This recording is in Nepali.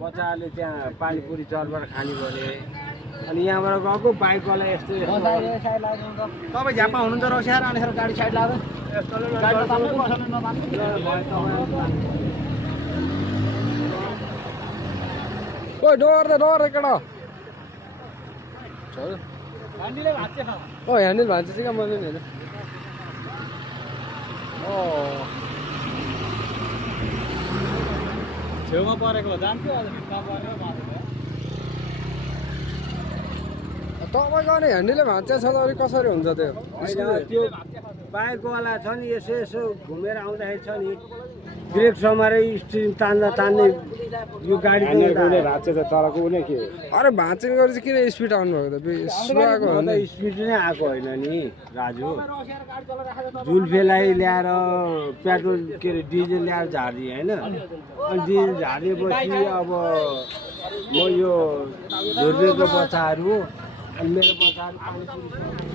बच्चाले त्यहाँ पानीपुरी चरबाट खाने भने अनि यहाँबाट गएको बाइकवाला यस्तो तपाईँ झ्यापमा हुनुहुन्छ रक्स्याएर अनिखेर गाडी साइड लाग्यो ओइ डर केटा ह्यान्डीले भाँच्छ ओ ह्यान्डल भान्छ चाहिँ क्या मैले नि होइन ओ छेउमा परेको जान्थ्यो अहिले परेर भाँच्छ तपाईँको अनि ह्यान्डलले भाँच्छ छ त अलिक कसरी हुन्छ त्यो त्यो बाइकवाला छ नि यसो घुमेर आउँदाखेरि छ नि ब्रेक समारै स्टिरिङ तान्ने यो गाडी भाँच्छ चलाएको पनि के अरे भाँच्ने गरी चाहिँ किन स्पिड आउनु भएको त स्लो आएको हो नि स्पिड नै आएको होइन नि राजु जुल्फेलाई ल्याएर पेट्रोल के अरे डिजल ल्याएर झारिदिएँ होइन अनि डिजल झारिएपछि अब म यो झुर्रेको बच्चाहरू अनि मेरो बच्चाहरू